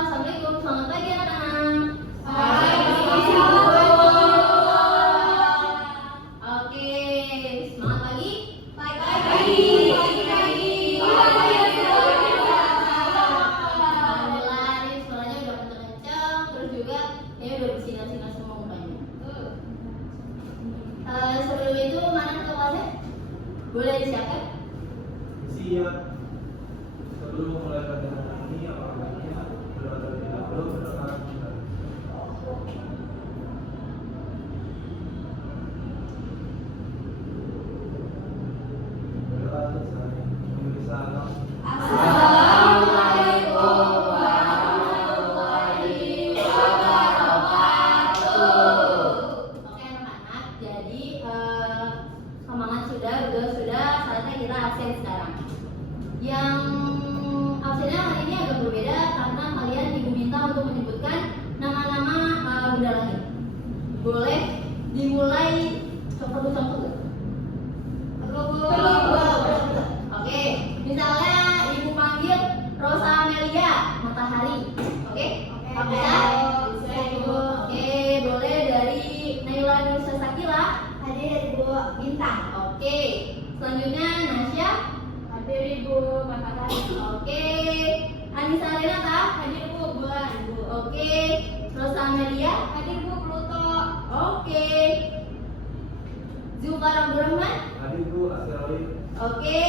Assalamualaikum. Selamat pagi anak-anak. Oke, semangat pagi. Alhamdulillah, ini suaranya udah kenceng-kenceng, terus juga ini udah bersinar-sinar semua mukanya. Sebelum itu mana ketua kelasnya? Boleh disiapkan? Siap. Sebelum mulai pelajaran ini, apakah berdoa terlebih dahulu berdoa kita. Berdoa selesai. Indonesia alam. Assalamualaikum warahmatullahi wabarakatuh. Oke anak-anak, jadi semangat sudah, saatnya kita absen sekarang. Yang absennya hari ini agak berbeda karena kalian diminta untuk menyebutkan nama-nama benda langit. Boleh dimulai contoh-contoh. Oke, misalnya ibu panggil Rosa Amelia Matahari. Oke? Bisa? Bisa ibu. Oke, boleh dari Naila Nursa Sakila. Hadir ibu Bintang. Oke. Selanjutnya Nasya. Hadir ibu Matahari. Oke. Anissa Renata. Hadir ibu Bulan. Oke. Rosa Amelia. Hadir ibu Pluto. Oke. Zulfar Abdurrahman. Hadir Bu Asyawi. Oke,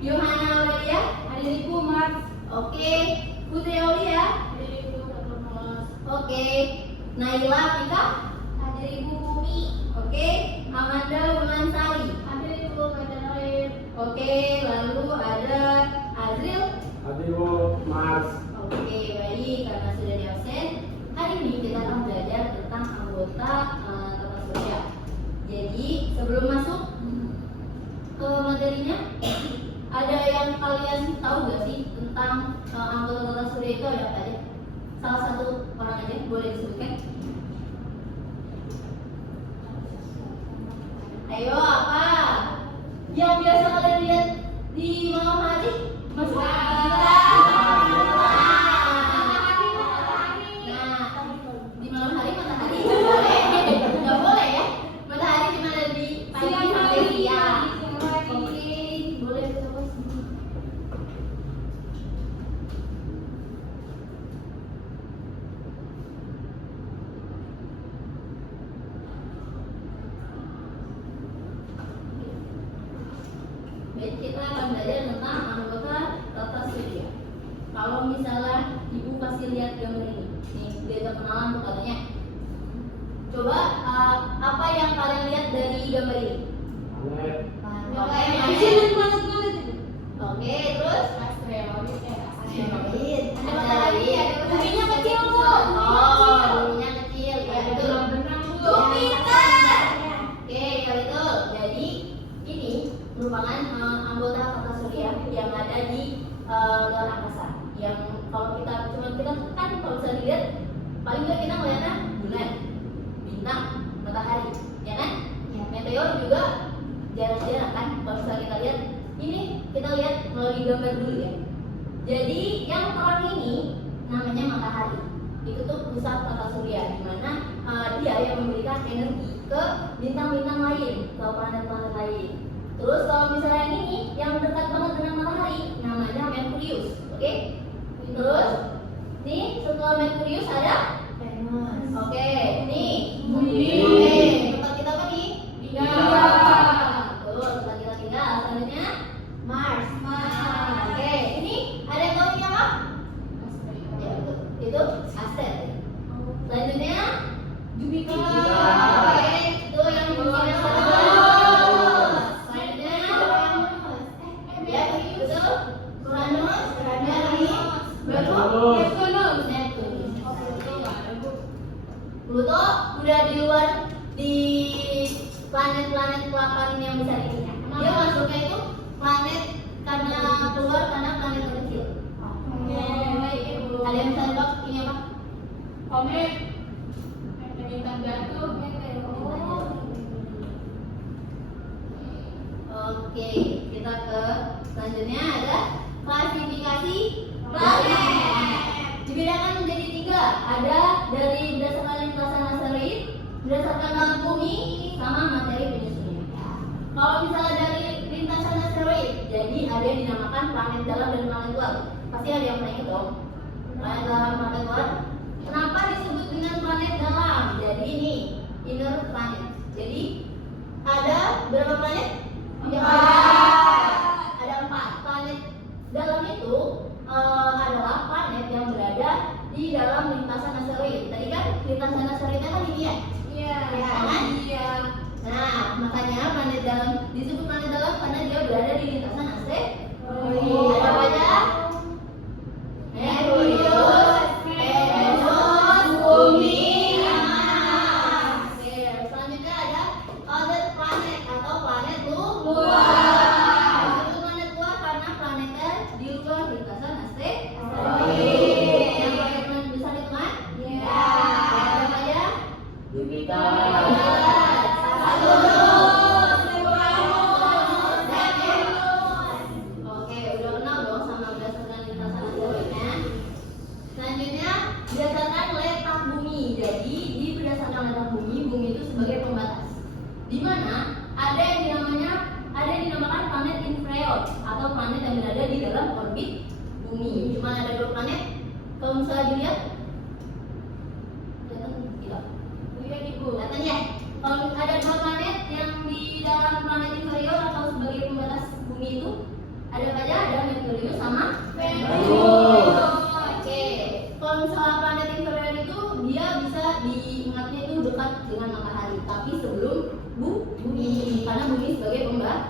Yohana Aurelia, hadir ibu Mars. Oke, Putri Aulia, hadir ibu Termolos. Oke, Naila Pika, hadir ibu Bumi. Oke, Amanda Wulansari, hadir ibu Katerina. Oke, lalu ada Azril. Hadir Bu Mas. Oke, baik, karena sudah di absen, hari ini kita akan belajar tentang anggota tata surya. Jadi sebelum masuk ke materinya, ada yang kalian tahu gak sih tentang anggota tata surya itu ada apa aja? Salah satu orang aja boleh disebutkan. Ayo, apa yang biasa kalian lihat di malam hari? Di malam hari matahari boleh, nggak boleh ya? Matahari cuma ada di pagi sampai siang. Oke, boleh coba sini. Baik, kita akan belajar tentang anggota tata surya. Kalau misalnya ibu pasti lihat gambar ini, nih dia kenalan tuh katanya. Coba apa yang kalian lihat dari gambar ini? Oke, terus asteroid. Ada matahari, ada buminya kecil bu. Oh, buminya kecil, ya betul. Jupiter. Oke, ya betul. Jadi ini merupakan anggota tata surya yang ada di luar angkasa. Yang kalau kita kan kalau bisa dilihat, paling nggak kita melihatnya bulan, bintang, matahari, ya kan? Meteor juga jarang-jarang kan. Kalau misalnya kita lihat ini, kita lihat melalui gambar dulu ya. Jadi yang terang ini namanya matahari. Itu tuh pusat tata surya, di mana dia yang memberikan energi ke bintang-bintang lain, ke planet-planet lain. Terus kalau misalnya yang ini yang dekat banget dengan matahari, namanya Merkurius, oke? Terus nih setelah Merkurius ada Venus. Oke, nih Bumi. Oke, tempat kita apa nih? Betul, tempat kita tinggal. Selanjutnya Mars. Oke, ini ada yang tahu ini apa? Ya betul, itu asteroid. Selanjutnya Jupiter. Oke, itu yang di sini. Selanjutnya ya betul, Uranus. Neptunus. Pluto udah di luar di planet-planet 8 yang besar ini. Dia masuknya itu planet karena keluar karena planet kecil. Oke, baik ibu. Ada yang bisa nebak ini apa? Komet. Bintang jatuh. Oke, kita ke selanjutnya ada klasifikasi planet. Dibedakan menjadi ada dari berdasarkan lintasan asteroid, berdasarkan alam bumi, sama materi penyusunnya. Kalau misalnya dari lintasan asteroid, jadi ada yang dinamakan planet dalam dan planet luar. Pasti ada yang pernah ingat dong. Planet dalam, planet luar. Kenapa disebut dengan planet dalam? Jadi ini inner planet. Jadi ada berapa planet? Ada 4. Planet dalam itu adalah planet yang berada di dalam lintasan asteroid. Tadi kan lintasan asteroidnya kan ini ya? Iya. Iya. Nah, makanya planet dalam disebut planet dalam karena dia berada di lintasan asteroid. Ada apa aja? Merkurius, Venus, Bumi, Mars. Oke, selanjutnya ada other planet atau planet luar. Disebut planet luar karena planetnya di luar lintasan asteroid. Yang planet besar itu kan? Iya. Ada apa aja? Jupiter, Oke, udah kenal dong sama berdasarkan lintasan asteroidnya. Selanjutnya, berdasarkan letak bumi. Jadi, di berdasarkan letak bumi, bumi itu sebagai pembatas. Di mana ada yang dinamakan planet inferior atau planet yang berada di dalam orbit bumi. Cuma ada 2 planet. Kalau misalnya dilihat, kelihatan tidak? Lihat ibu. Kelihatan ya? Kalau ada 2 planet yang di dalam planet inferior atau sebagai pembatas bumi itu ada apa aja? Ada Merkurius sama Venus. Oke. Kalau misalnya planet inferior itu dia bisa diingatnya itu dekat dengan matahari, tapi sebelum bumi karena bumi sebagai pembatas.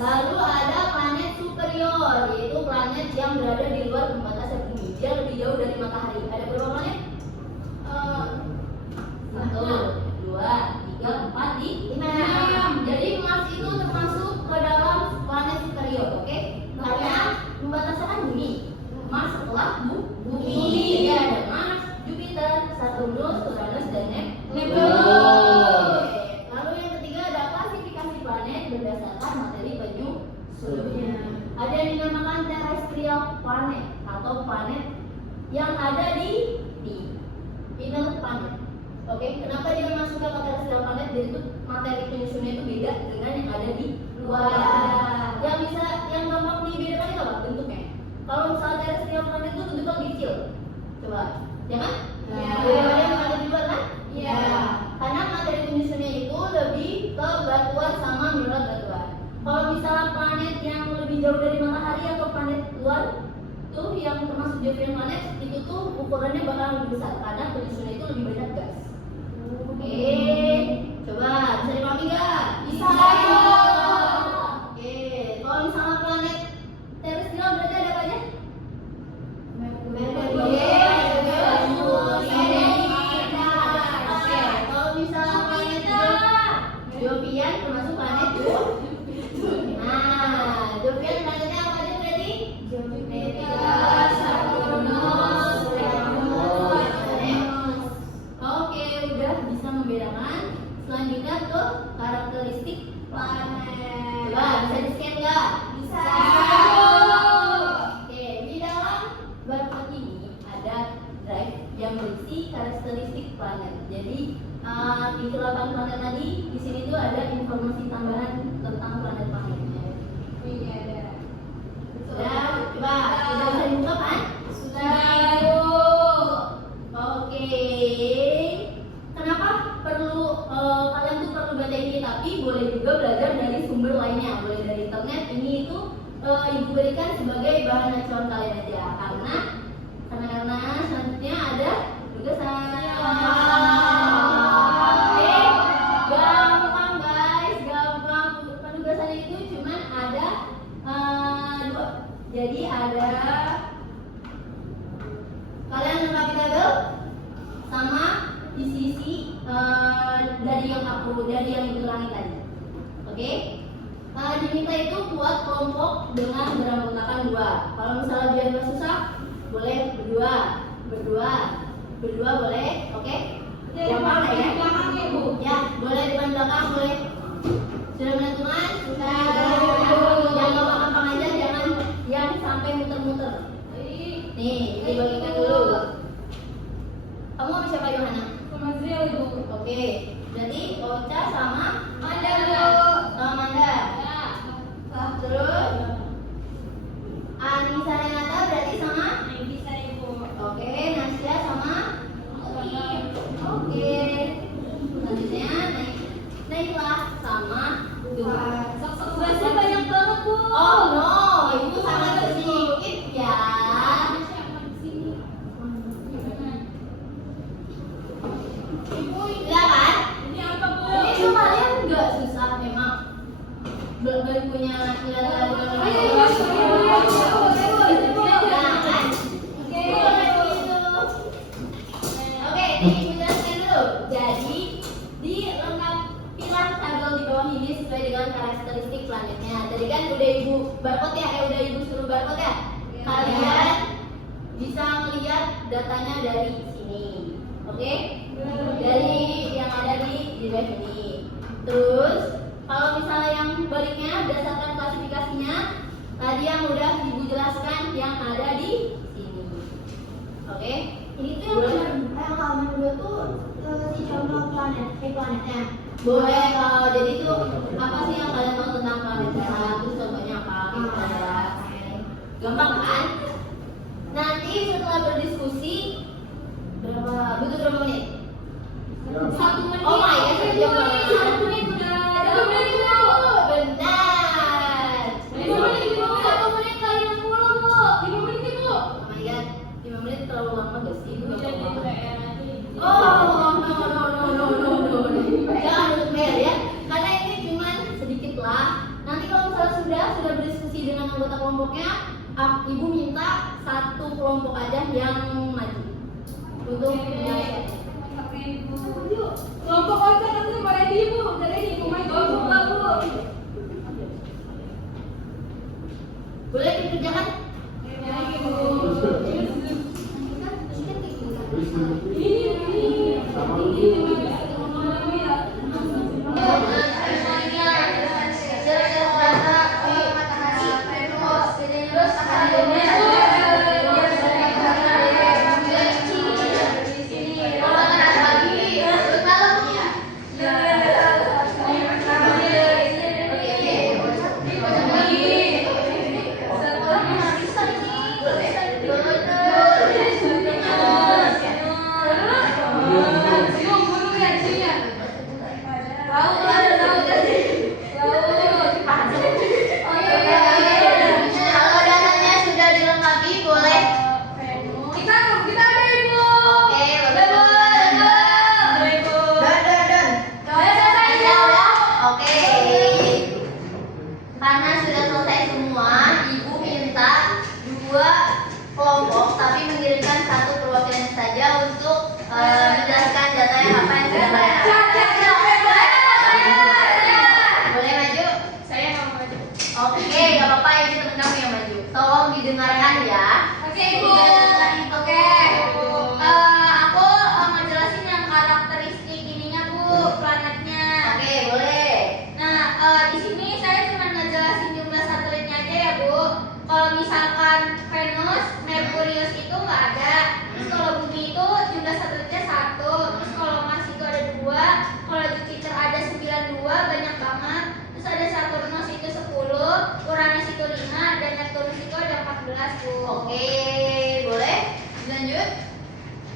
Lalu ada planet superior, yaitu planet yang berada di luar pembatas bumi. Dia lebih jauh dari matahari. Ada berapa planet? 1, 2, 3, 4, 5. Jadi Mars itu termasuk ke dalam planet superior, oke? Karena pembatasnya kan bumi. Mars setelah bumi. Jadi ada Mars, Jupiter, Saturnus, Uranus, dan Neptunus. Lalu yang ketiga ada klasifikasi planet berdasarkan materi penyusunnya. Ada yang dinamakan terrestrial planet atau planet yang ada di inner planet. Oke, kenapa dia masuk ke terrestrial planet? Jadi itu materi penyusunnya itu beda dengan yang ada di luar. Yang gampang dibedakan itu apa? Bentuknya. Kalau misalnya terrestrial planet itu bentuknya lebih kecil. Coba, ya kan? Iya. Daripada yang ada di luar kan? Iya. Karena materi penyusunnya itu lebih ke batuan sama mineral batuan. Kalau misalnya planet yang lebih jauh dari matahari atau planet luar tuh yang termasuk Jovian planet itu tuh ukurannya bakal lebih besar karena penyusunnya itu lebih banyak gas. Oke, coba bisa dipahami nggak? Bisa. Oke, kalau misalnya planet terrestrial berarti ada apa aja? Kalau misalnya planet Jovian termasuk planet Nah, Jovian planetnya apa aja berarti? Jupiter, Saturnus, Venus. Oke, udah bisa membedakan. Selanjutnya ke karakteristik planet. Coba bisa di-scan nggak? Bisa. Oke, di dalam barcode ini ada drive yang berisi karakteristik planet. Jadi di 8 planet tadi, di sini tuh ada informasi tambahan tentang planet-planetnya. Iya ada. Sudah, coba sudah bisa dibuka kan? Sudah. Oke. Kenapa perlu kalian tuh perlu baca ini? Tapi boleh juga belajar dari sumber lainnya, boleh dari internet. Ini itu ibu berikan sebagai bahan acuan kalian aja, karena selanjutnya ada tugasan. Gampang guys, gampang. Penugasan itu cuma ada 2. Jadi ada kalian lengkapi tabel sama isi dari yang dikurangi tadi. Oke? Diminta itu buat kelompok dengan beranggotakan 2. Kalau misalnya biar gak susah, boleh berdua boleh, oke? Gampang ya? Ya, boleh depan belakang, boleh. Sudah menentukan? Sudah. Yang gampang aja, jangan yang sampai muter-muter. Nih, dibagikan dulu. bisa melihat datanya dari sini. Oke? Dari yang ada di drive ini. Terus kalau misalnya yang baliknya berdasarkan klasifikasinya tadi yang udah Ibu jelaskan yang ada di sini. Oke? Ini tuh yang halaman 2 tuh si contoh planetnya. Boleh kalau jadi tuh apa sih yang kalian tahu tentang planet Terra? Terus contohnya apa? Gitu ya. Gampang kan? Nanti setelah berdiskusi butuh berapa menit? 1 menit. Oh my god, 1 menit. 1 menit udah. 1 menit Bu. Benar. 5 menit Bu. 1 menit kali 60 Bu. 5 menit Bu. Oh my god, 5 menit terlalu lama gak sih? Jadi PR nanti. Oh, no. Jangan untuk PR ya. Karena ini cuman sedikit lah. Nanti kalau misalnya sudah berdiskusi dengan anggota kelompoknya, Ibu minta satu kelompok aja yang maju untuk menjelaskan. Kelompok konten nanti sama ready Bu. Udah ready Bu maju Bu. Boleh dikerjakan? Dengarkan ya. Oke Bu. Oke. Aku ngejelasin yang karakteristik ininya Bu, planetnya. Oke, boleh. Nah, di sini saya cuma ngejelasin jumlah satelitnya aja ya Bu. Kalau misalkan Venus, Merkurius itu nggak ada. Terus kalau Bumi itu jumlah satelitnya 1. Terus kalau Mars itu ada 2. Kalau Jupiter ada 92, banyak banget. Terus ada Saturnus itu 10, Uranus itu 5, dan Neptunus itu ada 14 Bu. Oke, boleh? Lanjut.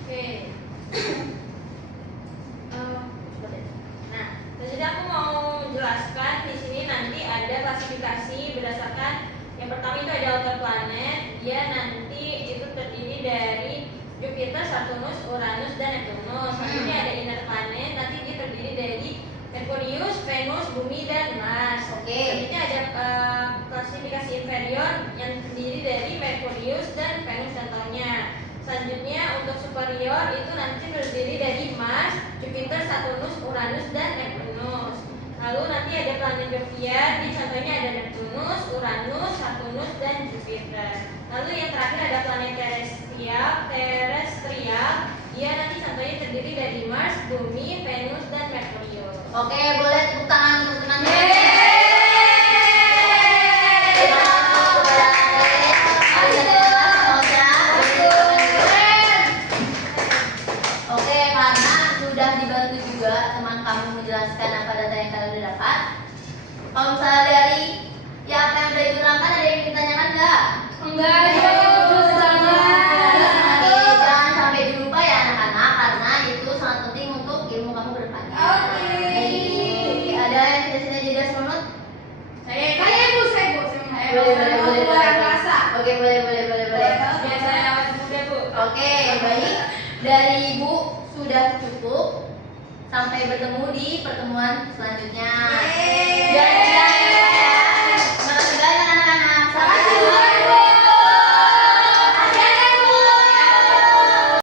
Oke. Nah, jadi aku mau jelaskan di sini nanti ada klasifikasi berdasarkan yang pertama itu ada outer planet. Dia nanti itu terdiri dari Jupiter, Saturnus, Uranus, dan Neptunus. Selanjutnya ada inner planet. Nanti dia terdiri dari Merkurius, Venus, Bumi, dan Mars. Oke. Selanjutnya ada klasifikasi inferior yang terdiri dari Merkurius dan Venus contohnya. Selanjutnya untuk superior itu nanti terdiri dari Mars, Jupiter, Saturnus, Uranus, dan Neptunus. Lalu nanti ada planet Jovian, di contohnya ada Neptunus, Uranus, Saturnus, dan Jupiter. Lalu yang terakhir ada planet terrestrial. Dia nanti contohnya terdiri dari Mars, Bumi, Venus, dan Merkurius. Oke, boleh tepuk tangan untuk teman-teman. Oke, karena sudah dibantu juga teman kamu menjelaskan apa data yang kalian udah dapat. Kalau misalnya dari ya apa yang udah Ibu terangkan, ada yang ingin ditanyakan nggak? Enggak, Jangan sampai dilupa ya anak-anak, karena itu sangat penting untuk ilmu kamu ke depannya. Oke. Ada yang tidak jeda semenit? Saya Bu. Oke, boleh. Biasanya awal muda Bu. Oke, baik. Dari Ibu sudah cukup. Sampai bertemu di pertemuan selanjutnya. Yeay.